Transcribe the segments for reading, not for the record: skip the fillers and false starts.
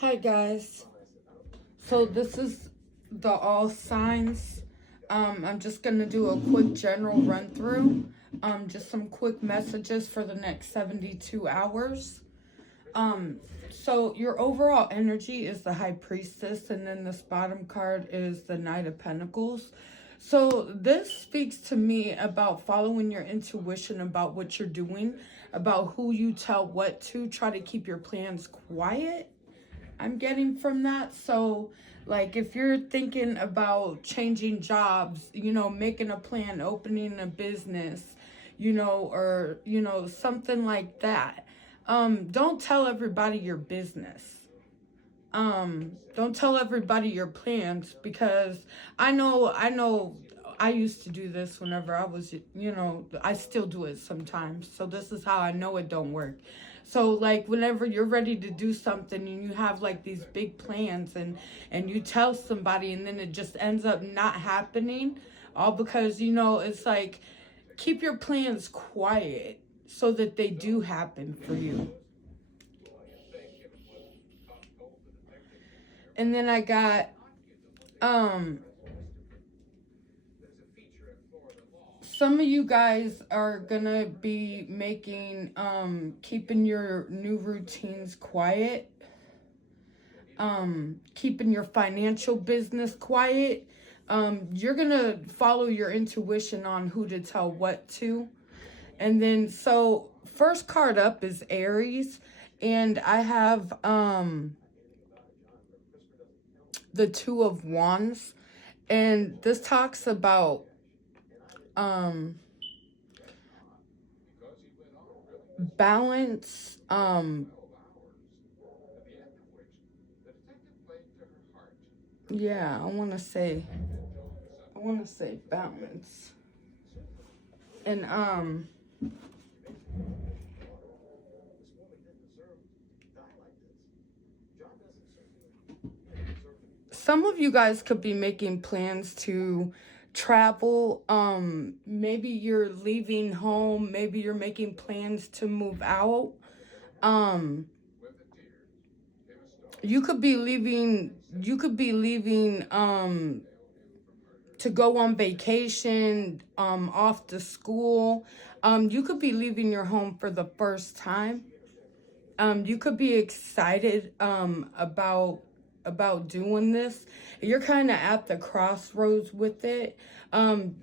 Hi guys. So this is the all signs. I'm just gonna do a quick general run through. Just some quick messages for the next 72 hours. So your overall energy is the High Priestess, and then this bottom card is the Knight of Pentacles. So this speaks to me about following your intuition about what you're doing, about who you tell what to. Try to keep your plans quiet, I'm getting from that. So like if you're thinking about changing jobs, making a plan, opening a business, or something like that, don't tell everybody your business. Don't tell everybody your plans, because I know I used to do this whenever I was, I still do it sometimes. So this is how I know it don't work. So like whenever you're ready to do something and you have like these big plans, and you tell somebody and then it just ends up not happening, all because, it's like, keep your plans quiet so that they do happen for you. And then I got some of you guys are gonna be making keeping your new routines quiet, keeping your financial business quiet. You're gonna follow your intuition on who to tell what to. And then so first card up is Aries, and I have the Two of Wands, and this talks about balance, yeah, I want to say balance. And some of you guys could be making plans to travel. Maybe you're leaving home, maybe you're making plans to move out. You could be leaving to go on vacation, off to school. You could be leaving your home for the first time. You could be excited about doing this. You're kind of at the crossroads with it. And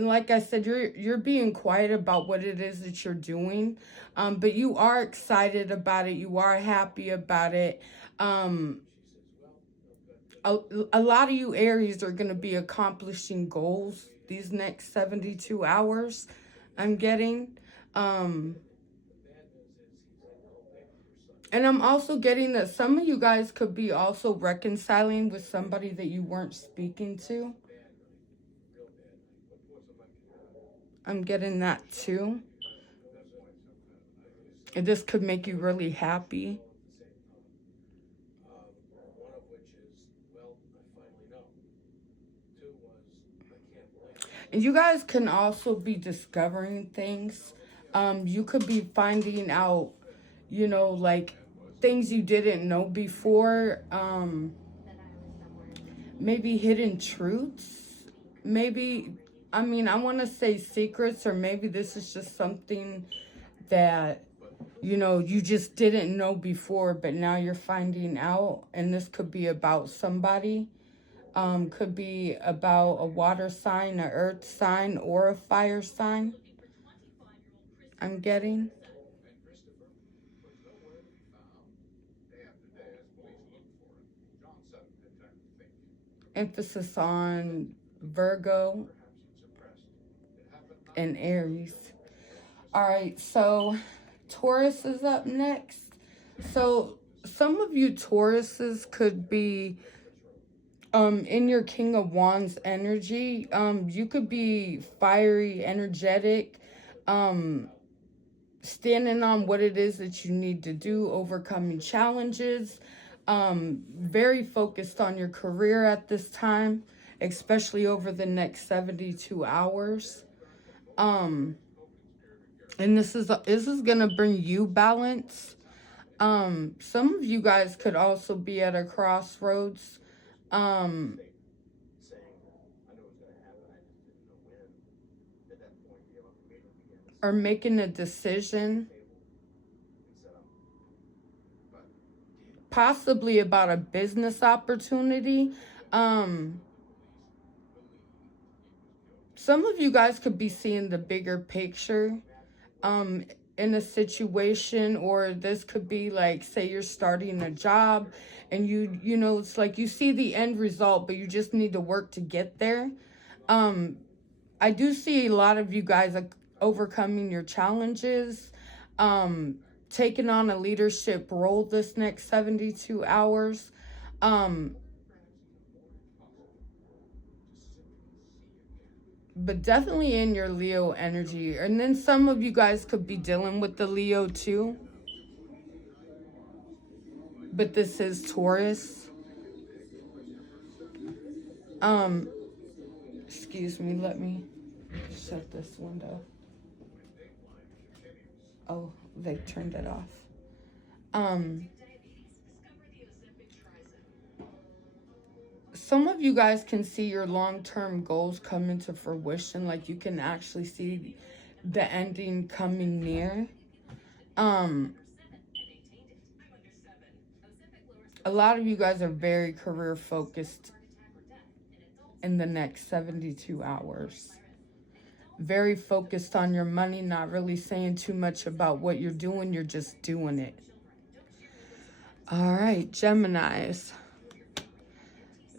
like I said, you're being quiet about what it is that you're doing. But you are excited about it. You are happy about it. A lot of you Aries are going to be accomplishing goals these next 72 hours, I'm getting. And I'm also getting that some of you guys could be also reconciling with somebody that you weren't speaking to. I'm getting that too. And this could make you really happy. And you guys can also be discovering things. You could be finding out, like things you didn't know before. Maybe hidden truths. Maybe, I want to say secrets, or maybe this is just something that, you just didn't know before, but now you're finding out. And this could be about somebody. Could be about a water sign, an earth sign, or a fire sign, I'm getting. Emphasis on Virgo and Aries. All right, so Taurus is up next. So some of you Tauruses could be in your King of Wands energy. You could be fiery, energetic, standing on what it is that you need to do, overcoming challenges, very focused on your career at this time, especially over the next 72 hours. And this is going to bring you balance. Some of you guys could also be at a crossroads, um, or making a decision, possibly about a business opportunity. Um, some of you guys could be seeing the bigger picture, um, in a situation, or this could be like, say you're starting a job and you know, it's like you see the end result, but you just need to work to get there. Um, I do see a lot of you guys like overcoming your challenges, um, taking on a leadership role this next 72 hours. Um, but definitely in your Leo energy. And then some of you guys could be dealing with the Leo too. But this is Taurus. Um, excuse me, let me shut this window. Oh, they turned it off. Um, some of you guys can see your long-term goals come into fruition. Like you can actually see the ending coming near. Um, a lot of you guys are very career focused in the next 72 hours. Very focused on your money, not really saying too much about what you're doing. You're just doing it. All right, Geminis.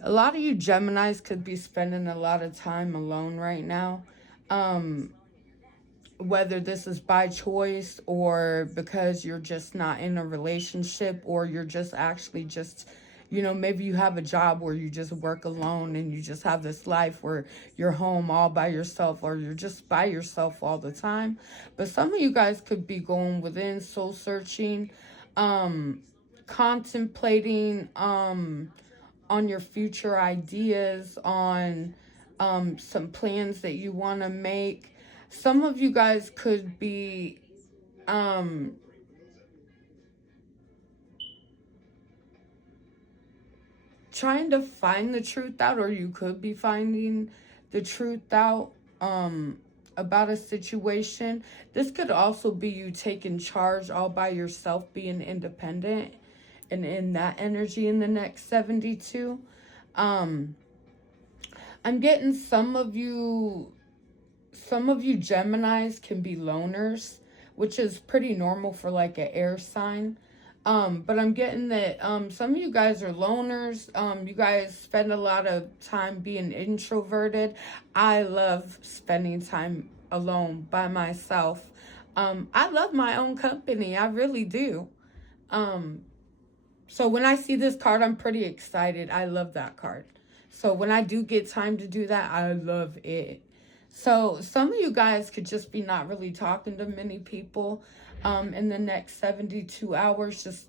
A lot of you Geminis could be spending a lot of time alone right now. Um, whether this is by choice or because you're just not in a relationship, or you're just actually just, you know, maybe you have a job where you just work alone and you just have this life where you're home all by yourself, or you're just by yourself all the time. But some of you guys could be going within, soul searching, contemplating, on your future ideas, on some plans that you want to make. Some of you guys could be trying to find the truth out, or you could be finding the truth out about a situation. This could also be you taking charge all by yourself, being independent, and in that energy in the next 72. I'm getting some of you Geminis can be loners, which is pretty normal for like an air sign. But I'm getting that some of you guys are loners. You guys spend a lot of time being introverted. I love spending time alone by myself. I love my own company. I really do. Um, so when I see this card, I'm pretty excited. I love that card. So when I do get time to do that, I love it. So some of you guys could just be not really talking to many people in the next 72 hours. Just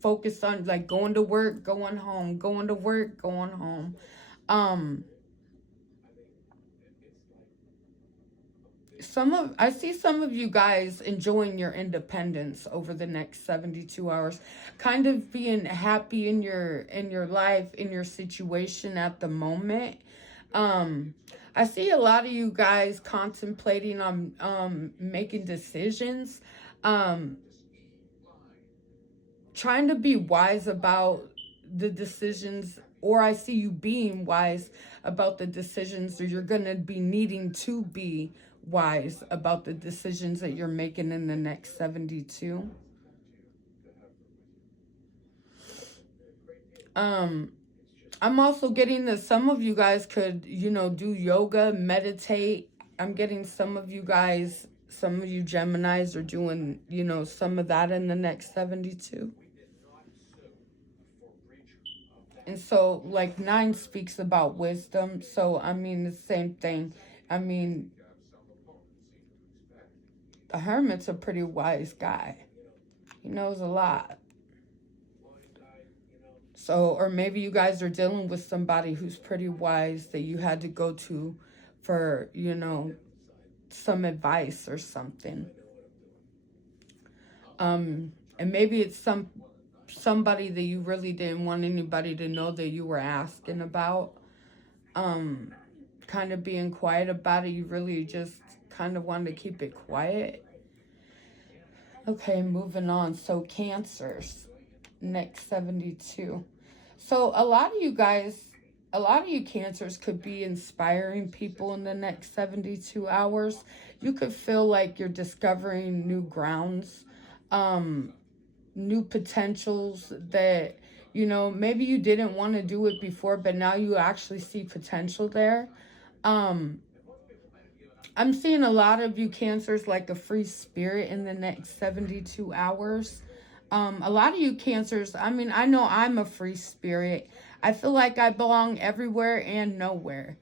focus on like going to work, going home, going to work, going home. Um, I see some of you guys enjoying your independence over the next 72 hours, kind of being happy in your life, in your situation at the moment. I see a lot of you guys contemplating on making decisions, um trying to be wise about the decisions, or I see you being wise about the decisions, or you're going to be needing to be wise about the decisions that you're making in the next 72. I'm also getting that some of you guys could, you know, do yoga, meditate. I'm getting some of you guys, some of you Geminis are doing, you know, some of that in the next 72. And so, like, 9 speaks about wisdom. So, I mean, the same thing. I mean, the Hermit's a pretty wise guy. He knows a lot. So, or maybe you guys are dealing with somebody who's pretty wise that you had to go to for, you know, some advice or something. And maybe it's somebody that you really didn't want anybody to know that you were asking about. Kind of being quiet about it. You really just kind of wanted to keep it quiet. Okay, moving on. So Cancers, next 72. So a lot of you Cancers could be inspiring people in the next 72 hours. You could feel like you're discovering new grounds, new potentials that, maybe you didn't want to do it before, but now you actually see potential there. Um, I'm seeing a lot of you Cancers like a free spirit in the next 72 hours. A lot of you Cancers, I mean, I know I'm a free spirit. I feel like I belong everywhere and nowhere.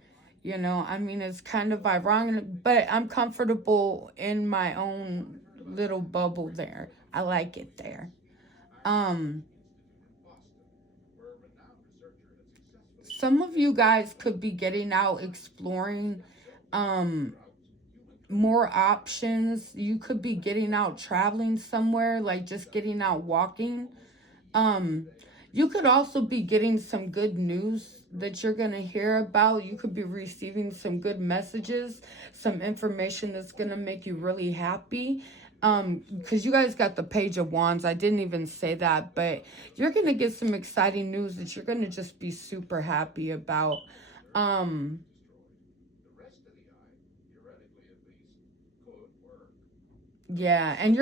I mean, it's kind of ironic, but I'm comfortable in my own little bubble there. I like it there. Um, some of you guys could be getting out exploring um more options. You could be getting out traveling somewhere, like just getting out walking. Um, you could also be getting some good news that you're going to hear about. You could be receiving some good messages, some information that's going to make you really happy. Because you guys got the Page of Wands. I didn't even say that, but you're going to get some exciting news that you're going to just be super happy about. Um, Yeah, and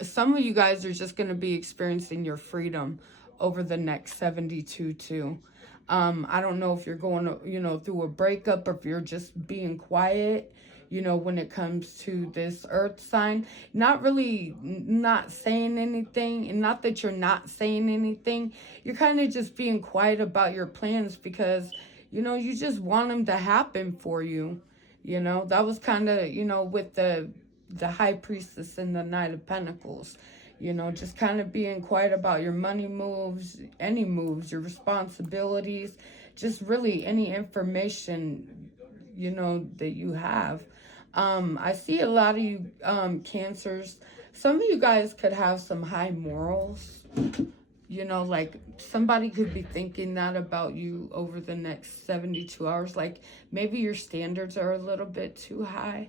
some of you guys are just gonna be experiencing your freedom over the next 72 too. I don't know if you're going to, through a breakup or if you're just being quiet, when it comes to this earth sign. Not really not saying anything, and not that you're not saying anything. You're kind of just being quiet about your plans because, you just want them to happen for you. That was kind of, with the High Priestess and the Knight of Pentacles. Just kind of being quiet about your money moves, any moves, your responsibilities, just really any information, that you have. I see a lot of you Cancers. Some of you guys could have some high morals. Like somebody could be thinking that about you over the next 72 hours. Like maybe your standards are a little bit too high.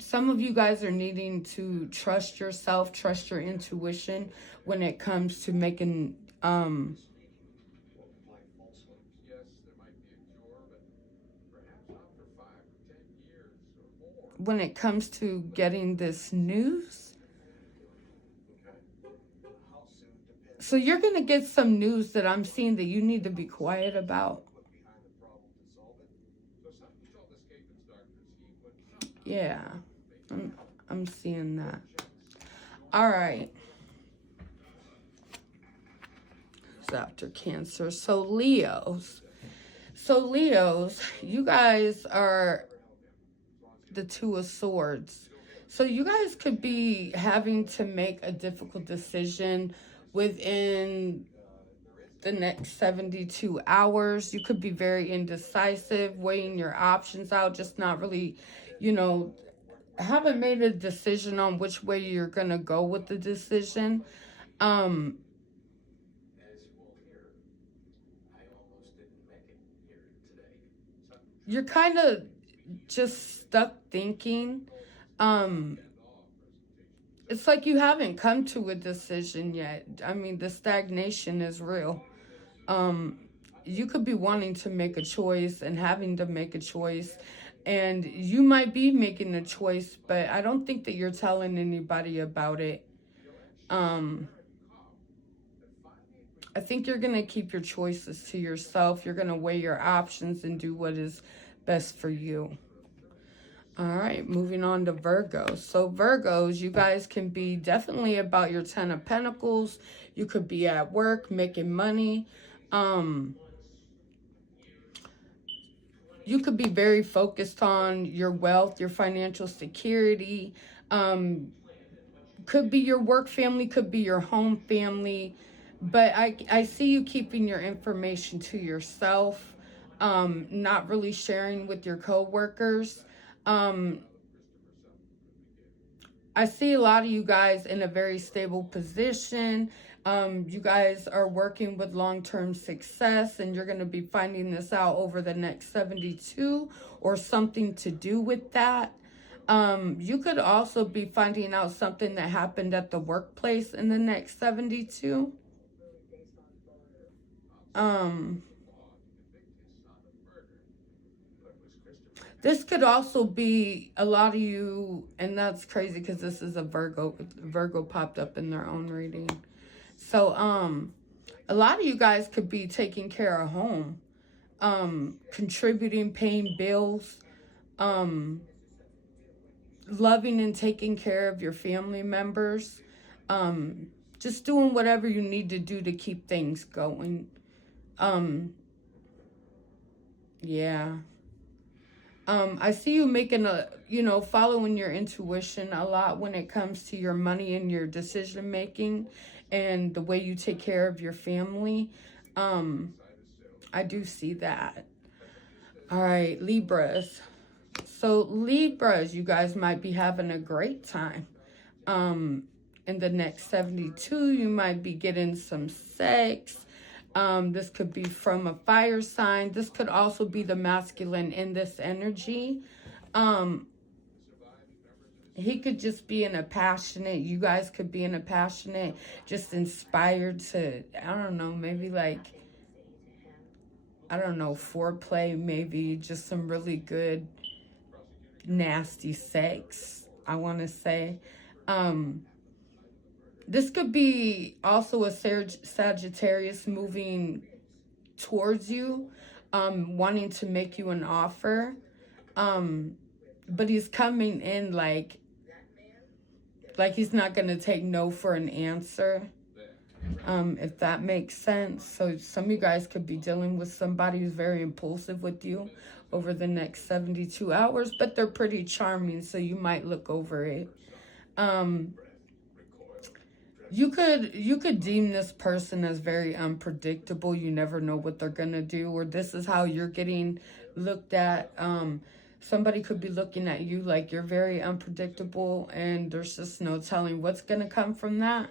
Some of you guys are needing to trust yourself, trust your intuition when it comes to making, when it comes to getting this news. So you're going to get some news that I'm seeing that you need to be quiet about. Yeah, I'm seeing that. All right. Who's after Cancer? So Leos. You guys are the Two of Swords. So you guys could be having to make a difficult decision within the next 72 hours. You could be very indecisive, weighing your options out, just not really, haven't made a decision on which way you're going to go with the decision. You're kind of just stuck thinking. It's like you haven't come to a decision yet. I mean, the stagnation is real. You could be wanting to make a choice and having to make a choice, and you might be making a choice, but I don't think that you're telling anybody about it. I think you're going to keep your choices to yourself. You're going to weigh your options and do what is best for you. All right, moving on to Virgos. So Virgos, you guys can be definitely about your 10 of Pentacles. You could be at work, making money. You could be very focused on your wealth, your financial security. Could be your work family, could be your home family. But I see you keeping your information to yourself, not really sharing with your coworkers. I see a lot of you guys in a very stable position. You guys are working with long-term success, and you're going to be finding this out over the next 72 or something to do with that. You could also be finding out something that happened at the workplace in the next 72. This could also be a lot of you, and that's crazy because this is a Virgo. Virgo popped up in their own reading. So, a lot of you guys could be taking care of home, contributing, paying bills, loving and taking care of your family members, just doing whatever you need to do to keep things going. Yeah. I see you making following your intuition a lot when it comes to your money and your decision making and the way you take care of your family. I do see that. All right, Libras. So Libras, you guys might be having a great time. In the next 72, you might be getting some sex. This could be from a fire sign. This could also be the masculine in this energy. He could just be in a passionate, you guys could be in a passionate, just inspired to, I don't know, maybe like, I don't know, foreplay, maybe just some really good, nasty sex, I want to say. This could be also a Sagittarius moving towards you, wanting to make you an offer. But he's coming in like he's not going to take no for an answer. If that makes sense. So some of you guys could be dealing with somebody who's very impulsive with you over the next 72 hours, but they're pretty charming, so you might look over it. You could deem this person as very unpredictable. You never know what they're gonna do, or this is how you're getting looked at. Somebody could be looking at you like you're very unpredictable, and there's just no telling what's gonna come from that.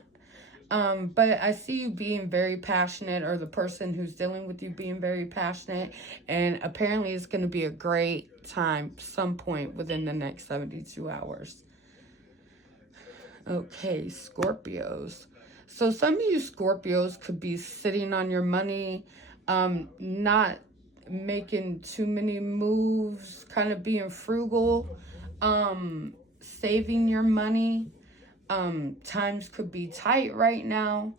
But I see you being very passionate, or the person who's dealing with you being very passionate, and apparently it's gonna be a great time some point within the next 72 hours. Okay, Scorpios. So some of you Scorpios could be sitting on your money, not making too many moves, kind of being frugal, saving your money. Times could be tight right now,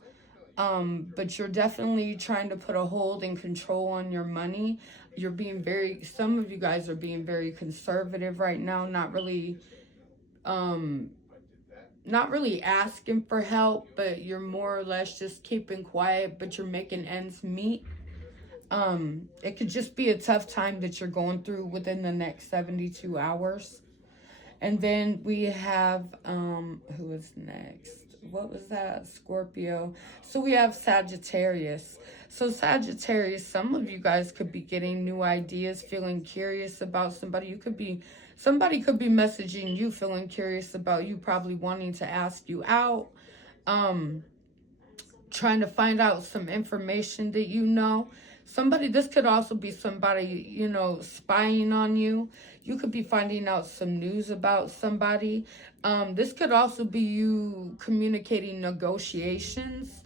but you're definitely trying to put a hold and control on your money. You're being some of you guys are being very conservative right now, not really asking for help, but you're more or less just keeping quiet, but you're making ends meet. It could just be a tough time that you're going through within the next 72 hours. And then we have, who is next? What was that? Scorpio. So we have Sagittarius. So Sagittarius, some of you guys could be getting new ideas, feeling curious about somebody. Somebody could be messaging you, feeling curious about you, probably wanting to ask you out, trying to find out some information that you know. This could also be somebody, spying on you. You could be finding out some news about somebody. This could also be you communicating negotiations.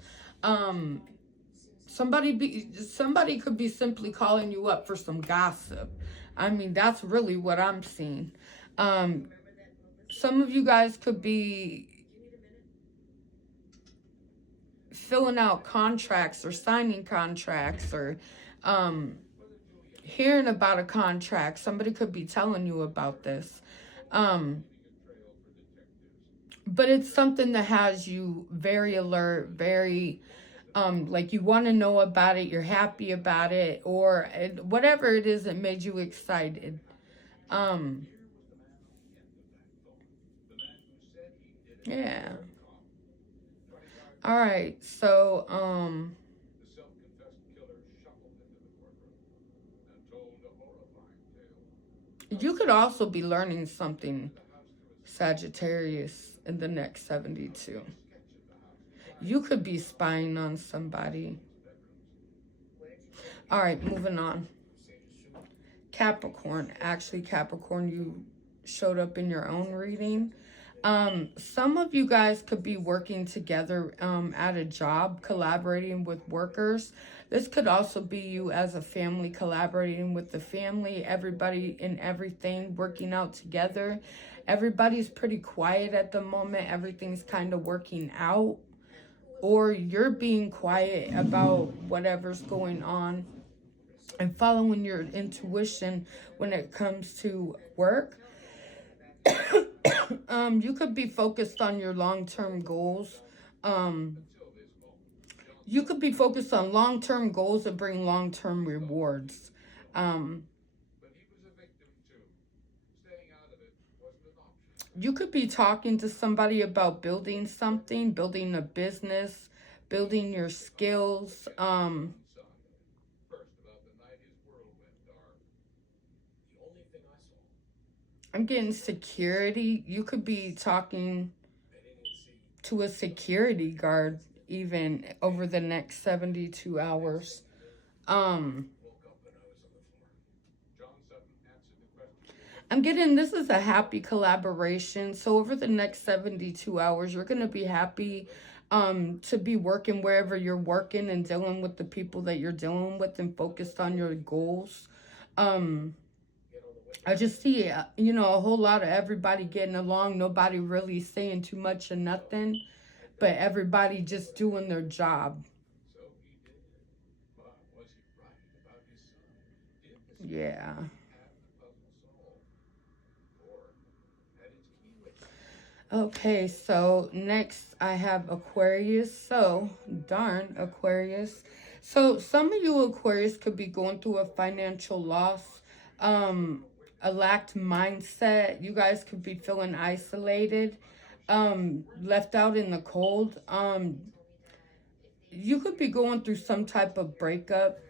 Somebody could be simply calling you up for some gossip. I mean, that's really what I'm seeing. Some of you guys could be filling out contracts or signing contracts, or hearing about a contract. Somebody could be telling you about this. But it's something that has you very alert, very like you want to know about it, you're happy about it, or whatever it is that made you excited. Yeah. All right, so you could also be learning something Sagittarius in the next 72. You could be spying on somebody. All right, moving on. Capricorn. Actually, Capricorn, you showed up in your own reading. Some of you guys could be working together at a job, collaborating with workers. This could also be you as a family, collaborating with the family, everybody and everything, working out together. Everybody's pretty quiet at the moment. Everything's kind of working out. Or you're being quiet about whatever's going on and following your intuition when it comes to work. You could be focused on your long-term goals. You could be focused on long-term goals that bring long-term rewards. You could be talking to somebody about building something, building a business, building your skills. I'm getting security. You could be talking to a security guard even over the next 72 hours. I'm getting, this is a happy collaboration. So over the next 72 hours, you're going to be happy to be working wherever you're working and dealing with the people that you're dealing with and focused on your goals. I just see, you know, a whole lot of everybody getting along. Nobody really saying too much of nothing, but everybody just doing their job. Yeah. Okay, so next I have Aquarius. So, darn, Aquarius. So, some of you Aquarius could be going through a financial loss, a lacked mindset. You guys could be feeling isolated, left out in the cold. You could be going through some type of breakup,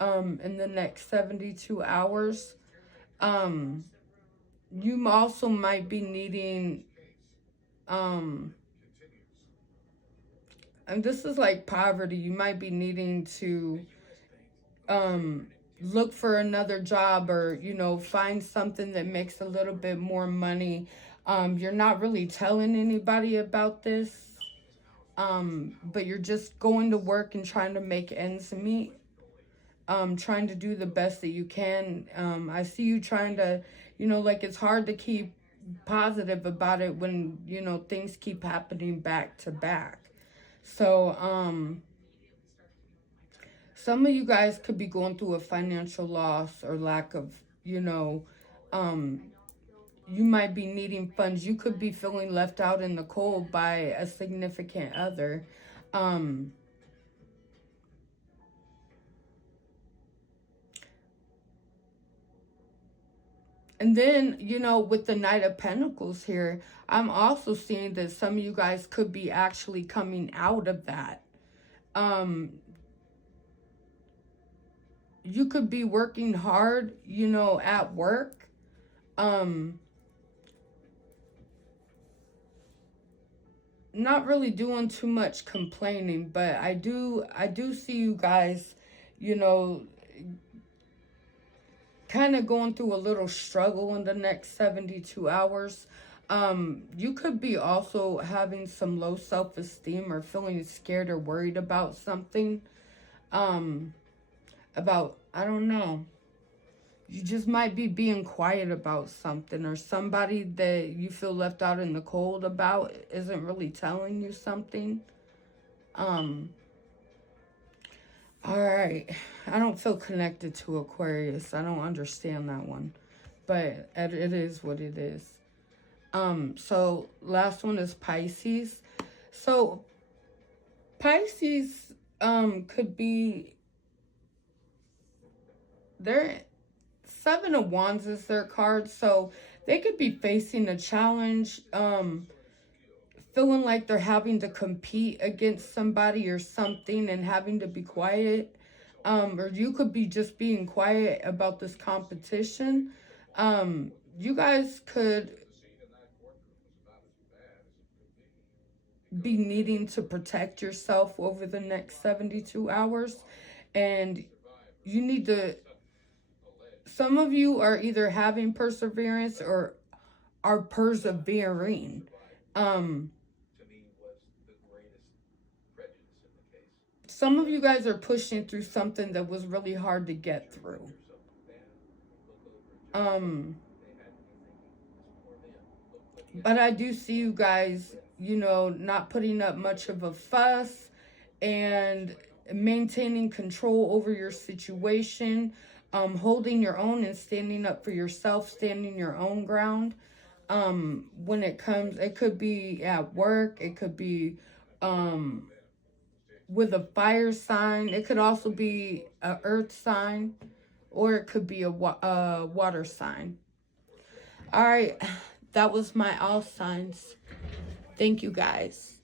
in the next 72 hours. You also might be needing, and this is like poverty. You might be needing to look for another job, or you know, find something that makes a little bit more money. You're not really telling anybody about this, but you're just going to work and trying to make ends meet, trying to do the best that you can. I see you trying to, you know, like, it's hard to keep positive about it when, you know, things keep happening back to back. So, some of you guys could be going through a financial loss or lack of, you know, you might be needing funds. You could be feeling left out in the cold by a significant other. And then, you know, with the Knight of Pentacles here, I'm also seeing that some of you guys could be actually coming out of that. You could be working hard, you know, at work. Not really doing too much complaining, but I do see you guys, you know, kind of going through a little struggle in the next 72 hours. You could be also having some low self-esteem or feeling scared or worried about something. About, I don't know. You just might be being quiet about something, or somebody that you feel left out in the cold about isn't really telling you something. All right. I don't feel connected to Aquarius. I don't understand that one. But it is what it is. So last one is Pisces. So Pisces could be, their Seven of Wands is their card, so they could be facing a challenge, feeling like they're having to compete against somebody or something and having to be quiet. Or you could be just being quiet about this competition. You guys could be needing to protect yourself over the next 72 hours. And you need to, some of you are either having perseverance or are persevering. Some of you guys are pushing through something that was really hard to get through. But I do see you guys, you know, not putting up much of a fuss and maintaining control over your situation, holding your own and standing up for yourself, standing your own ground. When it comes, it could be at work, it could be with a fire sign, it could also be a earth sign, or it could be a water sign. All right, that was my all signs. Thank you guys.